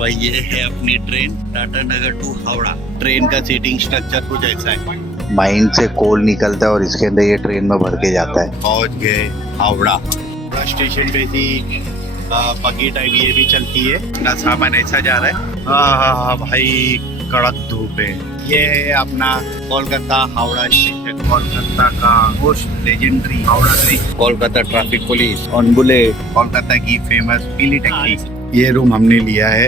भाई ये है अपनी train Tatanagar to Howrah. Train का सीटिंग स्ट्रक्चर कुछ ऐसा है। माइंड से कोल निकलता है और इसके अंदर ये ट्रेन में भर के जाता है। पहुंच गए हावड़ा स्टेशन पे थी। बगी टाइम ये भी चलती है ना, सामान ऐसा जा रहा है। हाँ भाई कड़क धूप है। ये है अपना कोलकाता हावड़ा स्टेशन, कोलकाता का most legendary Howrah bridge. Kolkata traffic police on bullet, Kolkata की फेमस पीली टैक्सी। ये रूम हमने लिया है।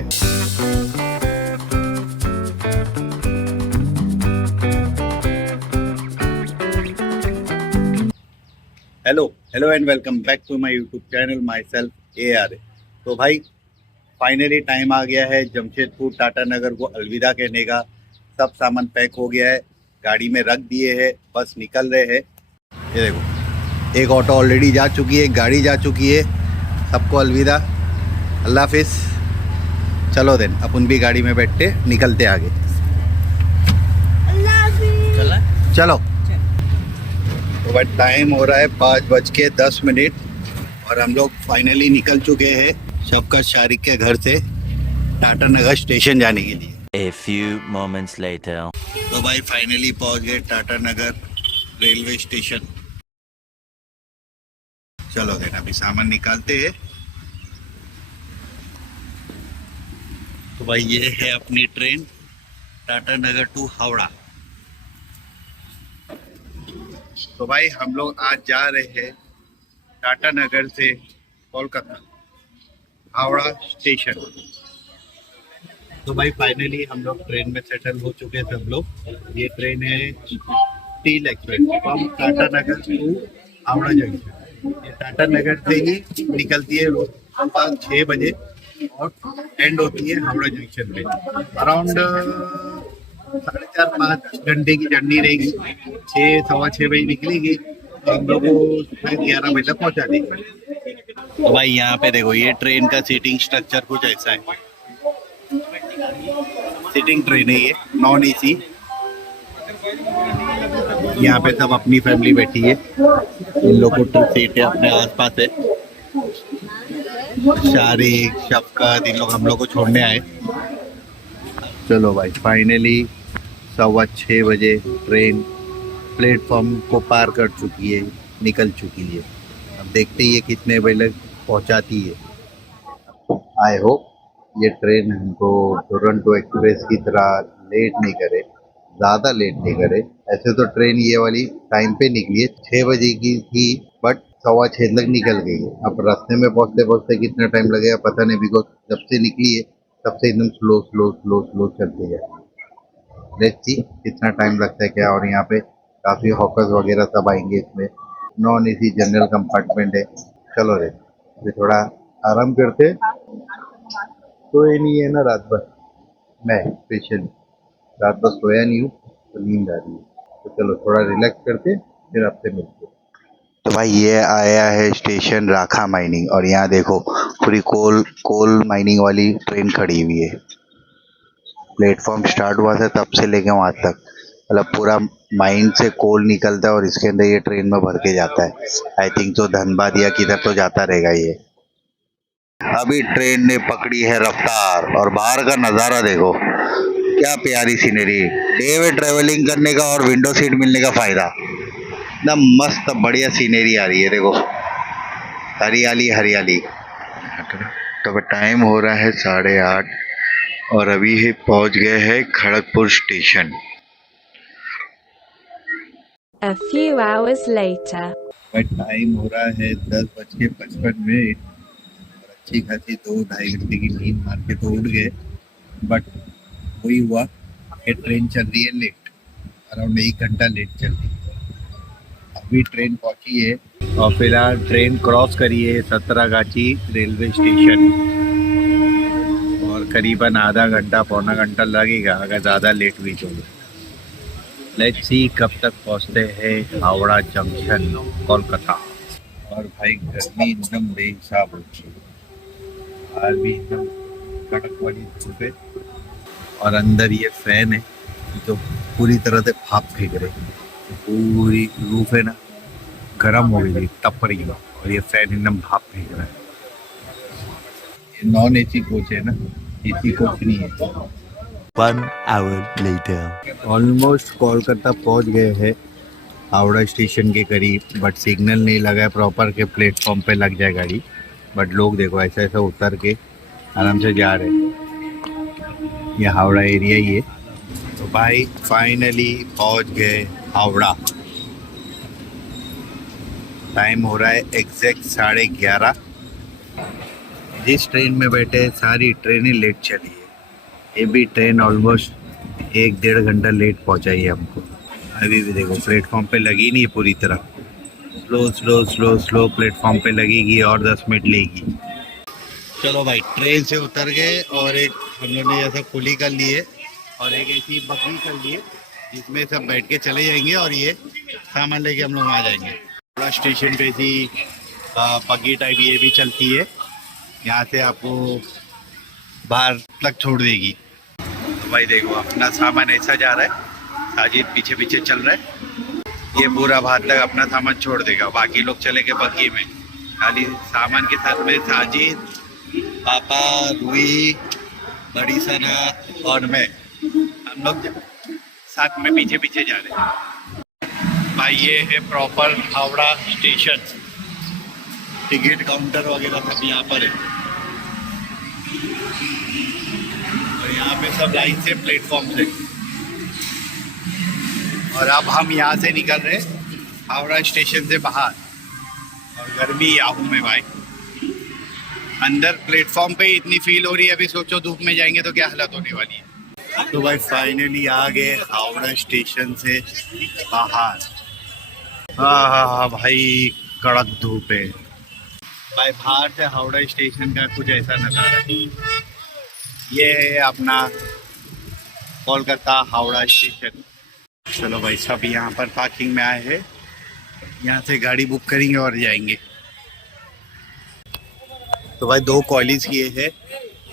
Hello and welcome back to my YouTube channel, myself AR। तो भाई फाइनली टाइम आ गया है जमशेदपुर टाटा नगर को अलविदा कहने का। सब सामान पैक हो गया है, गाड़ी में रख दिए हैं, बस निकल रहे हैं। ये देखो, एक ऑटो ऑलरेडी जा चुकी है, एक गाड़ी जा चुकी है। सबको अलविदा, अल्लाह हाफिज़। चलो देन अपन भी गाड़ी में बैठते निकलते आगे। चलो। तो भाई टाइम हो रहा है 5:10 और हम लोग फाइनली निकल चुके हैं शफकत शारिक के घर से टाटा नगर स्टेशन जाने के लिए। A few moments later. तो भाई फाइनली पहुंच गए टाटा नगर रेलवे स्टेशन। चलो देना अभी सामान निकालते हैं। तो भाई ये है अपनी train Tatanagar to Howrah. तो भाई हम लोग आज जा रहे हैं टाटा नगर से कोलकाता हावड़ा स्टेशन। तो भाई फाइनली हम लोग ट्रेन में सेटल हो चुके हैं सब लोग। ये ट्रेन है steel express from Tatanagar to Howrah junction. ये टाटा नगर से ही निकलती है रोज 6 बजे और एंड होती है हावड़ा जंक्शन पे। अराउंड 4.5-5 घंटे की जर्नी रहेगी। 6-6:15 बजे निकलेगी तो हम लोग को 11 बजे तक पहुंचा देगी। तो भाई यहाँ पे देखो, ये ट्रेन का सीटिंग स्ट्रक्चर कुछ ऐसा है। सीटिंग ट्रेन है ये, नॉन AC। यहाँ पे सब अपनी फैमिली बैठी है। इन लोग को 2 सीट है अपने आसपास है। शारिक, शफकत, इन लोग हम लोग को छोड़ने आए। चलो भाई फाइनली 6:15 बजे ट्रेन प्लेटफॉर्म को पार कर चुकी है, निकल चुकी है। अब देखते ही है कितने बजे तक पहुंचाती है। आई होप ये ट्रेन हमको टोरंटो एक्सप्रेस की तरह लेट नहीं करे, ज़्यादा लेट नहीं करे। ऐसे तो ट्रेन ये वाली टाइम पे निकली है, 6 बजे की थी, बट 6:15 तक निकल गई है। अब रास्ते में पहुंचते पहुंचते कितना टाइम लगेगा पता नहीं, बिकॉज जब से निकली है तब से एकदम स्लो चलती है। लेट्स सी कितना टाइम लगता है क्या। और यहाँ पे काफ़ी हॉकर्स वगैरह सब आएंगे। इसमें नॉन AC जनरल कंपार्टमेंट है। चलो रे अभी थोड़ा आराम करते। तो ये नहीं है ना रात भर, मैं स्पेशली रात भर सोया नहीं हूँ तो नींद आ रही है। तो चलो थोड़ा रिलैक्स करते फिर आपसे मिलते। तो भाई ये आया है स्टेशन राखा माइनिंग और यहाँ देखो पूरी कोल माइनिंग वाली ट्रेन खड़ी हुई है। प्लेटफॉर्म स्टार्ट हुआ था तब से लेके वहाँ तक, मतलब पूरा माइंड से कोल निकलता है और इसके अंदर ये ट्रेन में भर के जाता है। आई थिंक तो धनबाद या किधर तो जाता रहेगा ये। अभी ट्रेन ने पकड़ी है रफ्तार और बाहर का नज़ारा देखो, क्या प्यारी सीनरी। डे में ट्रेवलिंग करने का और विंडो सीट मिलने का फ़ायदा। एकदम मस्त बढ़िया सीनरी आ रही है, देखो हरियाली हरियाली। तो टाइम हो रहा है 8:30 और अभी ही पहुंच गए हैं Kharagpur station. A few hours later. Time हो रहा है 10:55 और अच्छी खासी 2-2.5 घंटे की नींद मार के तो उठ गए, बट वही हुआ कि ट्रेन चल रही है लेट, अराउंड 1 घंटा लेट चल रही है। अभी ट्रेन पहुंची है और फिलहाल ट्रेन क्रॉस करी है सतरागाची रेलवे स्टेशन और करीबन आधा घंटा पौना घंटा लगेगा अगर ज़्यादा लेट हुई तो। लेट्स सी कब तक पहुंचते हैं हावड़ा जंक्शन कोलकाता। और भाई गर्मी एकदम बेहिसाब होती है, आज भी एकदम कड़क वाली धूप है और अंदर ये फैन है जो पूरी तरह से भाप फेंक रहे। पूरी रूफ है ना गर्म हो गई, तप रही है और ये फैन एकदम भाप फेंक रहा है। ये नॉन AC कोच है ना, इसी कुछ नहीं है। 1 hour later. ऑलमोस्ट कोलकाता पहुंच गए हैं, हावड़ा स्टेशन के करीब, बट सिग्नल नहीं लगा है प्रॉपर के प्लेटफॉर्म पे लग जाए गाड़ी। बट लोग देखो ऐसा ऐसा उतर के आराम से जा रहे हैं। ये हावड़ा एरिया ही है। तो भाई फाइनली पहुंच गए हावड़ा। टाइम हो रहा है एग्जैक्ट 11:30। जिस ट्रेन में बैठे सारी ट्रेनें लेट चली है। ये भी ट्रेन ऑलमोस्ट 1-1.5 घंटा लेट पहुंचाई है हमको। अभी भी देखो प्लेटफॉर्म पे लगी नहीं है पूरी तरह, slow slow slow slow platform पे लगेगी और 10 मिनट लेगी। चलो भाई ट्रेन से उतर गए और एक हम लोग ने ऐसा कुली कर लिए और एक ऐसी बग्गी कर लिए जिसमें सब बैठ के चले जाएंगे और ये सामान लेके हम लोग वहाँ जाएंगे। थोड़ा स्टेशन पे ऐसी बग्गी टाइप ये भी चलती है, यहाँ से आपको बाहर तक छोड़ देगी। तो भाई देखो अपना सामान ऐसा जा रहा है, साजिद पीछे पीछे चल रहा है, ये पूरा बाहर तक अपना सामान छोड़ देगा, बाकी लोग चलेंगे बग्गी में। खाली सामान के साथ में साजिद, पापा, रूही, बड़ी सना और मैं, हम लोग साथ में पीछे पीछे जा रहे हैं। भाई ये है proper Howrah station, ticket counter वगैरह सब यहाँ पर है और यहाँ पे सब लाइन से प्लेटफॉर्म से। और अब हम यहाँ से निकल रहे हावड़ा स्टेशन से बाहर और गर्मी याहू में भाई अंदर प्लेटफॉर्म पे इतनी फील हो रही है। अभी सोचो धूप में जाएंगे तो क्या हालत होने वाली है। तो भाई फाइनली आ गए हावड़ा स्टेशन से बाहर। हाँ भाई कड़क धूप है भाई। बाहर से हावड़ा स्टेशन का कुछ ऐसा नज़ारा है। ये है अपना कोलकाता हावड़ा स्टेशन। चलो भाई सब यहाँ पर पार्किंग में आए हैं, यहाँ से गाड़ी बुक करेंगे और जाएंगे। तो भाई 2 कॉलेज किए हैं,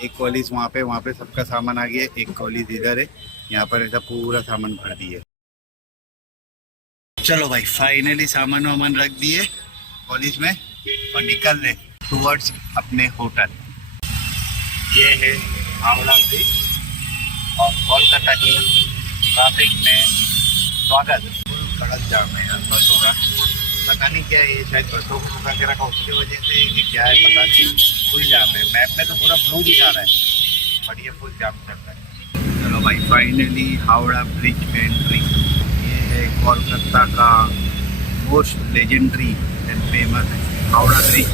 एक कॉलेज वहाँ पे सबका सामान आ गया, एक कॉलेज इधर है, यहाँ पर ऐसा पूरा सामान भर दिए। चलो भाई फाइनली सामान वामान रख दिए कॉलेज में और निकल रहे टुवर्ड्स अपने होटल। ये है हावड़ा ब्रिज और कोलकाता की ट्रैफिक में स्वागत। कड़क जाम है यार बसों का, पता नहीं क्या है, ये शायद बसों को रुका के रखा उसकी वजह से कि क्या है पता नहीं, फुल जाम है। मैप में तो पूरा ब्लू दिखा रहा है बट ये फुल जाम चल रहा है। चलो भाई फाइनली हावड़ा ब्रिज में एंट्री। ये है कोलकाता का most legendary and famous Howrah bridge.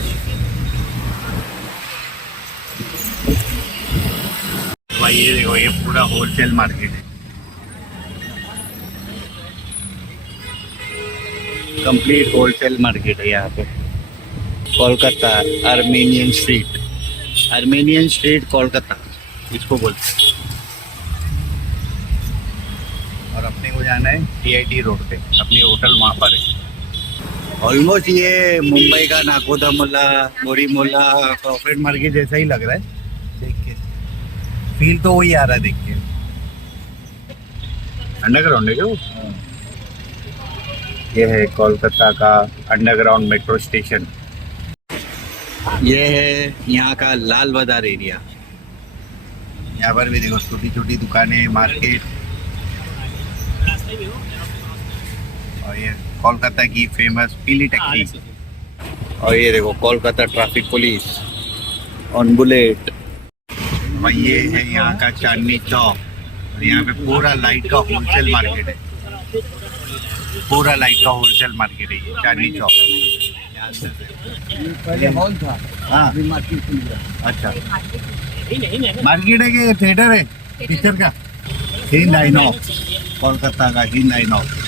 भाई ये देखो ये पूरा होलसेल मार्केट है, कंप्लीट होलसेल मार्केट है यहाँ पे। कोलकाता आर्मेनियन स्ट्रीट कोलकाता इसको बोलते हैं। और अपने को जाना है TIT रोड पे, अपनी होटल वहाँ पर है। ऑलमोस्ट ये मुंबई का नाकोदा मोला, गोरी मोला, क्रॉफर्ड मार्केट जैसा ही लग रहा है देख के, फील तो वही आ रहा है देख के। अंडरग्राउंड है क्या वो? ये है कोलकाता का अंडरग्राउंड मेट्रो स्टेशन। ये है यहाँ का लाल बाजार एरिया, यहाँ पर भी देखो छोटी छोटी दुकानें, मार्केट। और ये कोलकाता की फेमस पीली टैक्सी। और ये देखो Kolkata traffic police on bullet. और ये है यहाँ का चांदनी चौक, और यहाँ पे पूरा लाइट का होलसेल मार्केट है, पूरा लाइट का होलसेल मार्केट है ये चांदनी चौक। पहले हॉल था, हाँ अच्छा मार्केट है कि थिएटर है पिक्चर का? हिंद आइनॉक्स, कोलकाता का हिंद आइनॉक्स।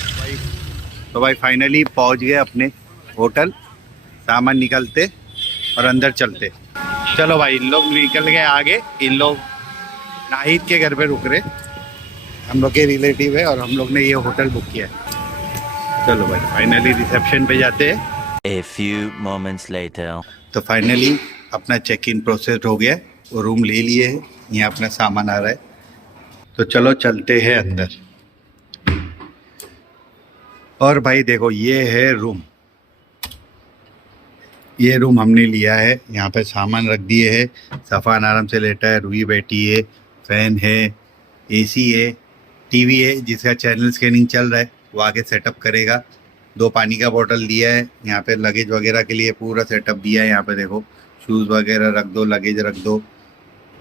तो भाई फाइनली पहुंच गए अपने होटल, सामान निकलते और अंदर चलते। चलो भाई इन लोग निकल गए आगे, इन लोग नाहिद के घर पे रुक रहे, हम लोग के रिलेटिव है और हम लोग ने ये होटल बुक किया है। चलो भाई फाइनली रिसेप्शन पे जाते हैं। A few moments later. तो फाइनली अपना चेक इन प्रोसेस हो गया, वो रूम ले लिए है, यहाँ अपना सामान आ रहा है। तो चलो चलते हैं अंदर। और भाई देखो ये है रूम, ये रूम हमने लिया है, यहाँ पे सामान रख दिए है, सफ़ान आराम से लेटा है, रूही बैठी है, फैन है, एसी है, टीवी है जिसका चैनल स्कैनिंग चल रहा है, वो आगे सेटअप करेगा। 2 पानी का बोतल दिया है, यहाँ पे लगेज वगैरह के लिए पूरा सेटअप दिया है। यहाँ पे देखो शूज़ वगैरह रख दो, लगेज रख दो।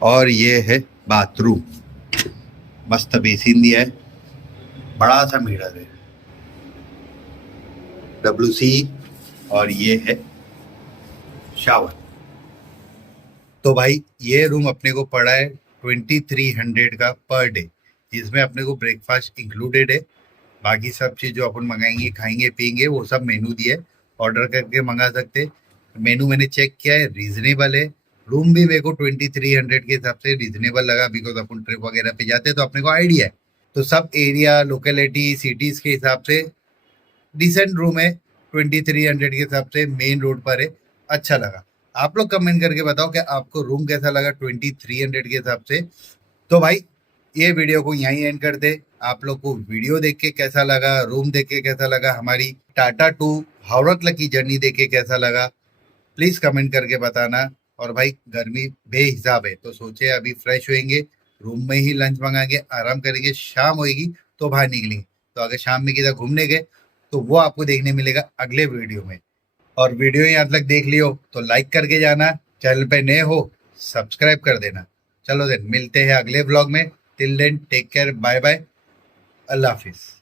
और ये है बाथरूम, मस्त बेसिन दिया है, बड़ा सा मिरर है, WC, और ये है शावर। तो भाई ये रूम अपने को पड़ा है 2300 का पर डे, जिसमें अपने को ब्रेकफास्ट इंक्लूडेड है। बाकी सब चीज़ जो अपन मंगाएंगे, खाएंगे पियेंगे, वो सब मेनू दिया है, ऑर्डर करके मंगा सकते। मेनू मैंने चेक किया है, रीजनेबल है। रूम भी मेरे को 2300 के हिसाब से रीजनेबल लगा, बिकॉज अपन ट्रिप वगैरह पे जाते हैं तो अपने को आइडिया है। तो सब एरिया, लोकेलिटी, सिटीज़ के हिसाब से डिसेंट रूम है। 2300 के हिसाब से मेन रोड पर है, अच्छा लगा। आप लोग कमेंट करके बताओ कि आपको रूम कैसा लगा 2300 के हिसाब से। तो भाई ये वीडियो को यहीं एंड करते। आप लोग को वीडियो देख के कैसा लगा, रूम देख के कैसा लगा, हमारी टाटा टू हावड़ा तक की जर्नी देख के कैसा लगा, प्लीज़ कमेंट करके बताना। और भाई गर्मी बेहिसाब है, तो सोचे अभी फ्रेश होएंगे, रूम में ही लंच मंगाएंगे, आराम करेंगे, शाम होएगी तो बाहर निकलेंगे। तो अगर शाम में किधर घूमने गए तो वो आपको देखने मिलेगा अगले वीडियो में। और वीडियो यहाँ तक देख लियो तो लाइक करके जाना, चैनल पे नए हो सब्सक्राइब कर देना। चलो देन मिलते हैं अगले व्लॉग में। Till then take care, bye bye, अल्लाह हाफिज़।